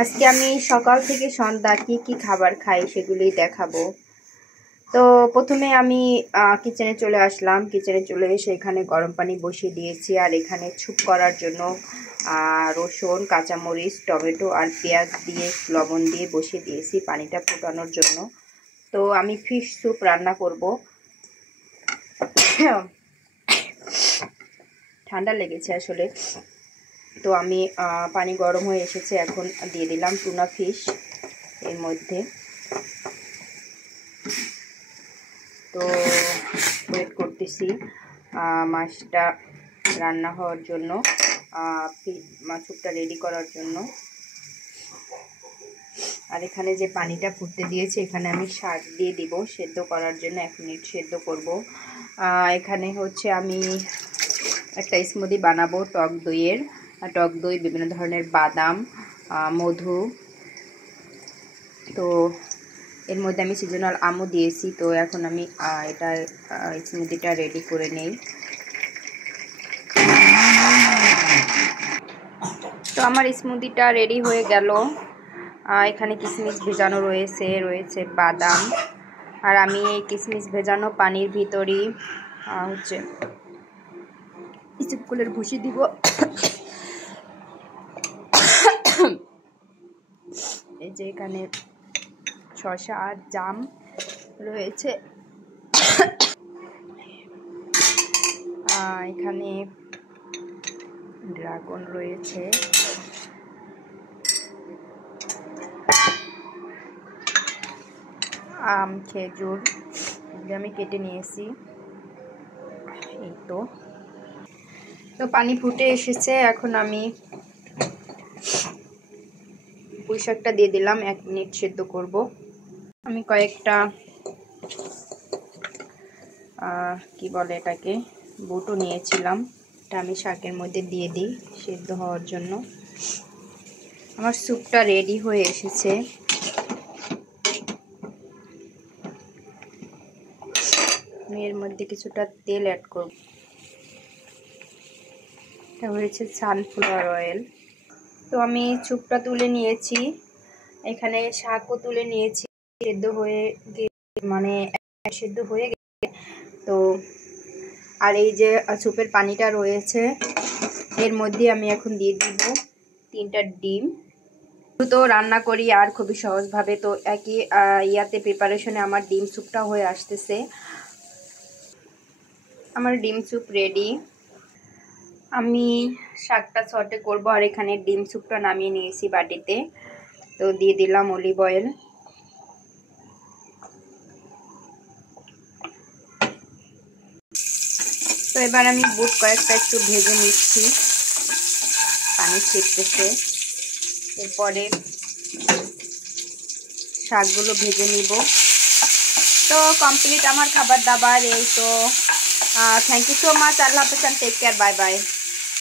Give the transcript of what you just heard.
আজকে আমি সকাল থেকে সন্ধ্যা কি খাবার খাই সেগুলোই দেখাবো। তো প্রথমে আমি কিচেনে চলে আসলাম। কিচেনে চলে এসে এখানে গরম পানি বসিয়ে দিয়েছি, আর এখানে স্যুপ করার জন্য রসুন, কাঁচামরিচ, টমেটো আর পেঁয়াজ দিয়ে লবণ দিয়ে বসিয়ে দিয়েছি পানিটা ফোটানোর জন্য। তো আমি ফিশ স্যুপ রান্না করব। ঠান্ডা লেগেছে আসলে। তো আমি পানি গরম হয়ে এসেছে, এখন দিয়ে দিলাম টুনা ফিশ এর মধ্যে। তো ওয়েট করতেছি মাছটা রান্না হওয়ার জন্য, মাছটা রেডি করার জন্য। আর এখানে যে পানিটা ফুটতে দিয়েছি, এখানে আমি শাক দিয়ে দিব সেদ্ধ করার জন্য। 1 মিনিট সেদ্ধ করব। এখানে হচ্ছে আমি একটা স্মুদি বানাবো টক দইয়ের। টক দই, বিভিন্ন ধরনের বাদাম, মধু। তো এর মধ্যে আমি সিজনাল আমও দিয়েছি। তো এখন আমি এটা স্মুদিটা রেডি করে নেই। তো আমার স্মুদিটা রেডি হয়ে গেল। এখানে কিশমিশ ভেজানো রয়েছে বাদাম। আর আমি এই কিশমিশ ভেজানো পানির ভিতরই হচ্ছে ইসবগুলের ভুসি দিব। এই যে এখানে শসা আর জাম রয়েছে। এখানে ড্রাগন রয়েছে। আম, খেজুর আমি কেটে নিয়েছি। এই তো পানি ফুটে এসেছে। এখন আমি পুঁই শাকটা দিয়ে দিলাম। 1 মিনিট সেদ্ধ করব। আমি কয়েকটা কি বলে এটাকে, বুটও নিয়েছিলাম। এটা আমি শাকের মধ্যে দিয়ে দিই সেদ্ধ হওয়ার জন্য। আমার স্যুপটা রেডি হয়ে এসেছে। আমি এর মধ্যে কিছুটা তেল অ্যাড করব। এটা হয়েছে সানফ্লাওয়ার অয়েল। তো আমি স্যুপটা তুলে নিয়েছি। এখানে শাকও তুলে নিয়েছি, সেদ্ধ হয়ে গেছে। তো আর এই যে স্যুপের পানিটা রয়েছে, এর মধ্যে আমি এখন দিয়ে দিব 3টা ডিম। তো রান্না করি আর খুবই সহজভাবে। তো একই ইয়াতে প্রিপারেশনে আমার ডিম স্যুপটা হয়ে আসতেছে। আমার ডিম স্যুপ রেডি। আমি শাকটা সটে করব, আর এখানে ডিম স্যুপটা নামিয়ে নিয়েছি বাটিতে। তো দিয়ে দিলাম অলিভ অয়েল। তো এবার আমি বুট কয়েকটা একটু ভেজে নিচ্ছি, পানি ছিটতেছে। এরপরে শাকগুলো ভেজে নিব। তো কমপ্লিট আমার খাবার দাবার। এই তো থ্যাংক ইউ সো মাচ। আল্লাহ হাফেজ, টেক কেয়ার, বাই বাই।